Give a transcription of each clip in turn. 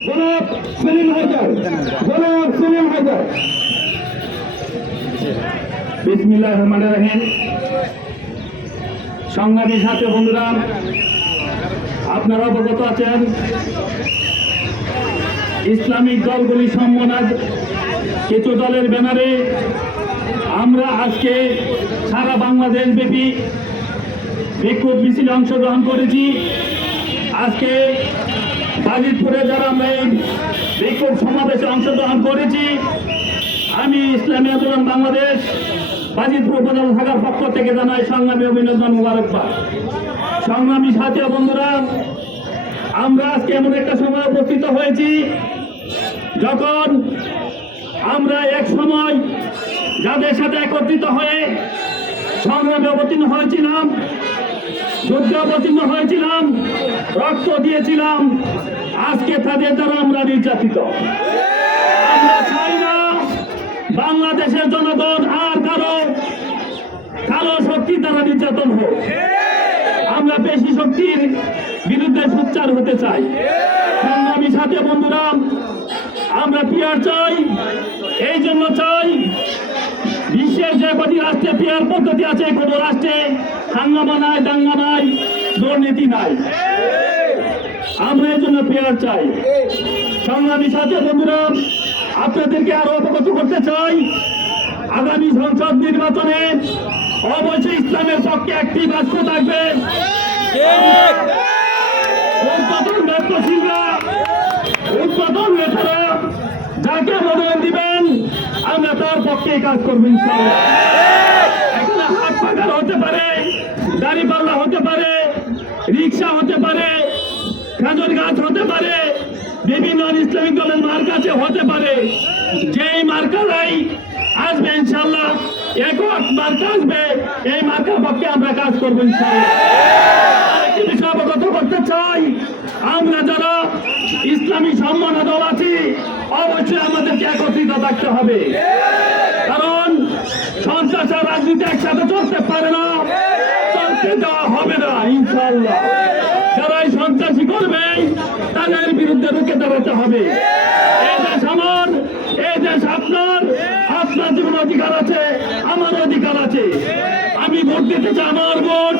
গোলাপ সেলিম হায়দার, গোলাপ সেলিম হায়দার। বিসমিল্লাহির রহমানির রহিম। সংগ্রামী সাথী বন্ধুরা, আপনারা অবগত আছেন ইসলামিক দলগুলি সম্মানাদ কিছু দলের ব্যানারে আমরা আজকে সারা বাংলাদেশ ব্যাপী বিক্ষোভ মিছিলে অংশগ্রহণ করেছি। আজকে বাজিতপুরে যারা আমরা এই বিক্ষোভ সমাবেশে অংশগ্রহণ করেছি, আমি ইসলামী আন্দোলন বাংলাদেশ বাজিতপুর উপজেলা শাখার পক্ষ থেকে জানাই সংগ্রামী অভিনন্দন, মোবারকবাদ। সংগ্রামী সাথী বন্ধুরা, আমরা আজকে এমন একটা সময় উপস্থিত হয়েছি যখন আমরা এক সময় যাদের সাথে একত্রিত হয়ে সংগ্রামে অবতীর্ণ হয়েছিলাম, যুদ্ধে অবতীর্ণ হয়েছিলাম, রক্ত দিয়েছিলাম, আজকে তাদের দ্বারা আমরা নির্যাতিত। আমরা চাই না বাংলাদেশের জনগণ আর কালো শক্তির দ্বারা নির্যাতন হোক। আমরা পেশি শক্তির বিরুদ্ধে সোচ্চার হতে চাই। সংগ্রামী সাথী বন্ধুরা, আমরা পিয়ার চাই। এই জন্য চাই, বিশ্বের যে কটি রাষ্ট্রে পিয়ার পদ্ধতি আছে, কোনো রাষ্ট্রে হাঙ্গামা নাই, দাঙ্গা নাই, দুর্নীতি নাই। আমরা এই জন্য পিয়ার চাই। সংগ্রামী সাথী বন্ধুরা, আপনাদেরকে আরো অবগত করতে চাই, আগামী সংসদ নির্বাচনে অবশ্যই ইসলামের পক্ষে একটি বাক্য থাকবে। উদ্বোধন নেতারা যাকে মনোনয়ন দিবেন, আমরা তার পক্ষে কাজ করবো ইনশাআল্লাহ। এখানে হাট পাকার হতে পারে, দাঁড়িপাল্লা হতে পারে, রিক্সা হতে পারে, খেজুর গাছ হতে পারে, বিভিন্ন ইসলামিক দলের মার্কাছে হতে পারে। যেই মার্কারাই আসবে ইনশাআল্লাহ, একক মার্কা আসবে, এই মার্কার পক্ষে আমরা কাজ করবো ইনশাআল্লাহ। আরেকটি বিষয় অবগত করতে চাই, আমরা যারা ইসলামী সম্মান দল আছি, অবশ্যই আমাদেরকে একত্রিত থাকতে হবে। কারণ সন্ত্রাস আর রাজনীতি একসাথে চলতে পারে না, চলতে দেওয়া হবে না ইনশাআল্লাহ। যারা এই সন্ত্রাসী করবে, তাদের বিরুদ্ধে রুখে দাঁড়াতে হবে। এই দেশ আমার, এই দেশ আপনার। আপনার যেমন অধিকার আছে, আমার অধিকার আছে। আমি ভোট দিতে চাই, আমার ভোট।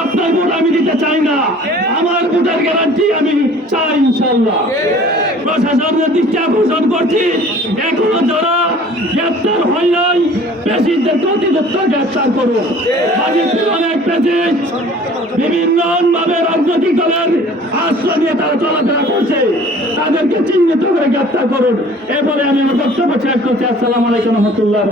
আপনার ভোট আমি দিতে চাই না, আমার ভোটের গ্যারান্টি আমি চাই ইনশাআল্লাহ। প্রশাসনের দৃষ্টি আকর্ষণ করছি, এখনো যারা গ্রেপ্তার হয় নাই, পেশিদেরকে অতি দ্রুত গ্রেপ্তার করুন। অনেক পেশিস্ট বিভিন্ন ভাবে রাজনৈতিক দলের আশ্রয় নিয়ে তারা চলাফেরা করছে, তাদেরকে চিহ্নিত করে গ্রেপ্তার করুন। এ বলে আমি আমার বক্তব্য শেষ করছি। আসসালামু আলাইকুম রহমতুল্লাহ।